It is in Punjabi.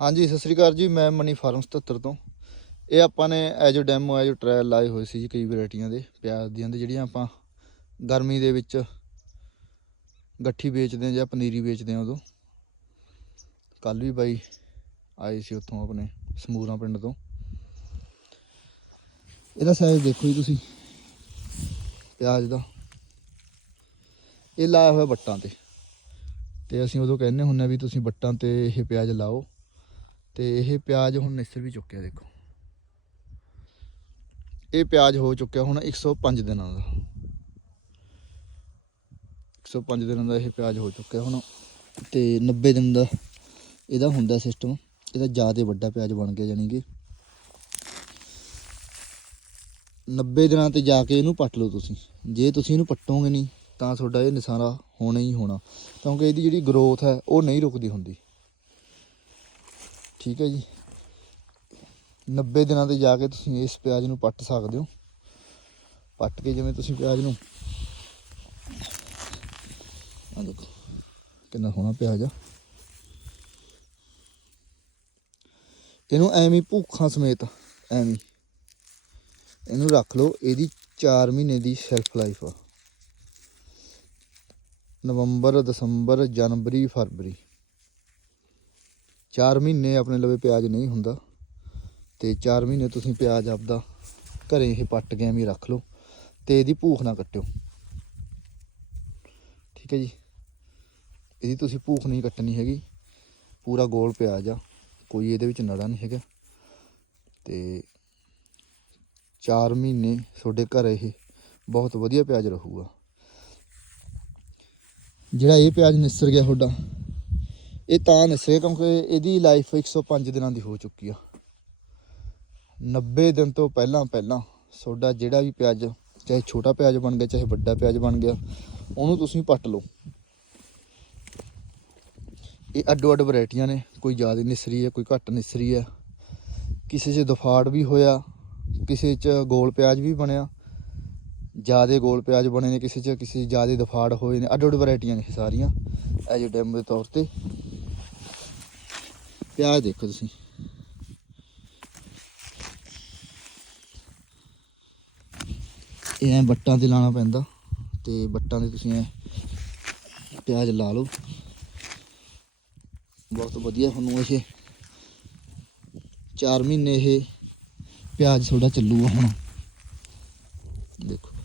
ਹਾਂਜੀ, ਸਤਿ ਸ੍ਰੀ ਅਕਾਲ ਜੀ, ਮੈਂ ਮਨੀ ਫਾਰਮ 77 ਤੋਂ। ਇਹ ਆਪਾਂ ਨੇ ਐਜੋ ਡੈਮੋ ਐਜੋ ਟ੍ਰਾਇਲ ਲਾਏ ਹੋਏ ਸੀ ਜੀ ਕਈ ਵੈਰਾਈਟੀਆਂ ਦੇ, ਪਿਆਜ਼ ਦੀਆਂ ਦੇ ਜਿਹੜੀਆਂ ਆਪਾਂ ਗਰਮੀ ਦੇ ਵਿੱਚ ਗੱਠੀ ਵੇਚਦੇ ਆ ਜਾਂ ਪਨੀਰੀ ਵੇਚਦੇ ਆ ਉਦੋਂ। ਕੱਲ ਵੀ ਬਾਈ ਆਏ ਸੀ ਉੱਥੋਂ ਆਪਣੇ ਸਮੂਰਾ ਪਿੰਡ ਤੋਂ। ਇਹਦਾ ਸਾਈਜ਼ ਦੇਖੋ ਜੀ ਤੁਸੀਂ, ਪਿਆਜ਼ ਦਾ। ਇਹ ਲਾਇਆ ਹੋਇਆ ਬੱਟਾਂ ਤੇ। ਤੇ ਅਸੀਂ ਉਦੋਂ ਕਹਿੰਦੇ ਹੁੰਨੇ ਆ ਵੀ ਤੁਸੀਂ ਬੱਟਾਂ ਤੇ ਇਹ ਪਿਆਜ਼ ਲਾਓ। ਤੇ ਇਹ ਪਿਆਜ਼ ਹੁਣ ਨਿਸਰ ਵੀ ਚੁੱਕਿਆ ਦੇਖੋ। ਇਹ ਪਿਆਜ਼ ਹੋ ਚੁੱਕਿਆ ਹੁਣ 105 ਦਿਨਾਂ ਦਾ। 105 ਦਿਨਾਂ ਦਾ ਇਹ ਪਿਆਜ਼ ਹੋ ਚੁੱਕਿਆ ਹੁਣ ਤੇ 90 ਦਿਨ ਦਾ ਇਹਦਾ ਹੁੰਦਾ ਸਿਸਟਮ ਇਹਦਾ ਜ਼ਿਆਦਾ ਵੱਡਾ ਪਿਆਜ਼ ਬਣ ਗਿਆ ਜਾਨੀ ਕਿ। 90 ਦਿਨਾਂ ਤੇ ਜਾ ਕੇ ਇਹਨੂੰ ਪੱਟ ਲਓ ਤੁਸੀਂ। ਜੇ ਤੁਸੀਂ ਇਹਨੂੰ ਪੱਟੋਗੇ ਨਹੀਂ ਤਾਂ ਤੁਹਾਡਾ ਇਹ ਨਿਸਾਰਾ ਹੋਣਾ ਹੀ ਹੋਣਾ। ਕਿਉਂਕਿ ਇਹਦੀ ਜਿਹੜੀ ਗਰੋਥ ਹੈ ਉਹ ਨਹੀਂ ਰੁਕਦੀ ਹੁੰਦੀ। ਠੀਕ ਹੈ ਜੀ। 90 ਦਿਨਾਂ ਤੇ ਜਾ ਕੇ ਤੁਸੀਂ ਇਸ ਪਿਆਜ਼ ਨੂੰ ਪੱਟ ਸਕਦੇ ਹੋ। ਪੱਟ ਕੇ ਜਿਵੇਂ ਤੁਸੀਂ ਪਿਆਜ਼ ਨੂੰ ਆ ਦੇਖੋ, ਕਿੰਨਾ ਸੋਹਣਾ ਪਿਆਜ਼ ਆ। ਇਹਨੂੰ ਐਵੇਂ ਭੁੱਖਾਂ ਸਮੇਤ, ਐਵੇਂ। ਇਹਨੂੰ ਰੱਖ ਲਓ, ਇਹਦੀ 4 ਮਹੀਨੇ ਦੀ ਸ਼ੈਲਫ ਲਾਈਫ ਆ। ਨਵੰਬਰ, ਦਸੰਬਰ, ਜਨਵਰੀ, ਫਰਵਰੀ। 4 ਮਹੀਨੇ ਆਪਣੇ ਲਵੇ ਪਿਆਜ਼ ਨਹੀਂ ਹੁੰਦਾ ਤੇ 4 ਮਹੀਨੇ ਤੁਸੀਂ ਪਿਆਜ਼ ਆਪਦਾ ਘਰੇ ਇਹ ਪੱਟ ਕੇ ਐਵੇਂ ਰੱਖ ਲਓ ਤੇ ਇਹਦੀ ਭੂਖ ਨਾ ਕੱਟਿਓ। ਠੀਕ ਹੈ ਜੀ? ਇਹਦੀ ਤੁਸੀਂ ਭੂਖ ਨਹੀਂ ਕੱਟਣੀ ਹੈਗੀ। ਪੂਰਾ ਗੋਲ ਪਿਆਜ਼ ਆ। ਕੋਈ ਇਹਦੇ ਵਿੱਚ ਨੜਾ ਨਹੀਂ ਹੈਗਾ। ਤੇ 4 ਮਹੀਨੇ ਤੁਹਾਡੇ ਘਰ ਇਹ ਬਹੁਤ ਵਧੀਆ ਪਿਆਜ਼ ਰਹੂਗਾ। ਜਿਹੜਾ ਇਹ ਪਿਆਜ਼ ਨਿਸਰ ਗਿਆ ਤੁਹਾਡਾ ਇਹ ਤਾਂ ਨਿਸਰੇ ਕਿਉਂਕਿ ਇਹਦੀ ਲਾਈਫ 105 ਦਿਨਾਂ ਦੀ ਹੋ ਚੁੱਕੀ ਆ। 90 ਦਿਨ ਤੋਂ ਪਹਿਲਾਂ ਪਹਿਲਾਂ ਤੁਹਾਡਾ ਜਿਹੜਾ ਵੀ ਪਿਆਜ਼, ਚਾਹੇ ਛੋਟਾ ਪਿਆਜ਼ ਬਣ ਗਿਆ, ਚਾਹੇ ਵੱਡਾ ਪਿਆਜ਼ ਬਣ ਗਿਆ, ਉਹਨੂੰ ਤੁਸੀਂ ਪੱਟ ਲਓ। ਇਹ ਅੱਡੋ ਅੱਡ ਵੈਰਾਈਟੀਆਂ ਨੇ, ਕੋਈ ਜ਼ਿਆਦਾ ਨਿਸਰੀ ਹੈ, ਕੋਈ ਘੱਟ ਨਿਸਰੀ ਹੈ। ਕਿਸੇ 'ਚ ਦਫਾੜ ਵੀ ਹੋਇਆ, ਕਿਸੇ 'ਚ ਗੋਲ ਪਿਆਜ਼ ਵੀ ਬਣਿਆ। ਜਿਆਦੇ ਗੋਲ ਪਿਆਜ਼ ਬਣੇ ਨੇ ਕਿਸੇ 'ਚ ਕਿਸੇ 'ਚ ਜਿਆਦੇ ਦਫਾੜ ਹੋਏ ਨੇ। ਅੱਡ ਅੱਡ ਵੈਰਾਈਟੀਆਂ ਨੇ ਇਹ ਸਾਰੀਆਂ ਐਜ ਡੈਮ ਦੇ ਤੌਰ ਤੇ। ਪਿਆਜ਼ ਦੇਖੋ ਤੁਸੀਂ। ਇਹ ਐਂ ਬੱਟਾਂ ਤੇ ਲਾਣਾ ਪੈਂਦਾ ਤੇ ਬੱਟਾਂ ਤੇ ਤੁਸੀਂ ਐ ਪਿਆਜ਼ ਲਾ ਲਓ। ਬਹੁਤ ਵਧੀਆ ਤੁਹਾਨੂੰ ਇਹ 4 ਮਹੀਨੇ ਇਹ ਪਿਆਜ਼ ਤੁਹਾਡਾ ਚੱਲੂਗਾ ਹੁਣ। ਦੇਖੋ।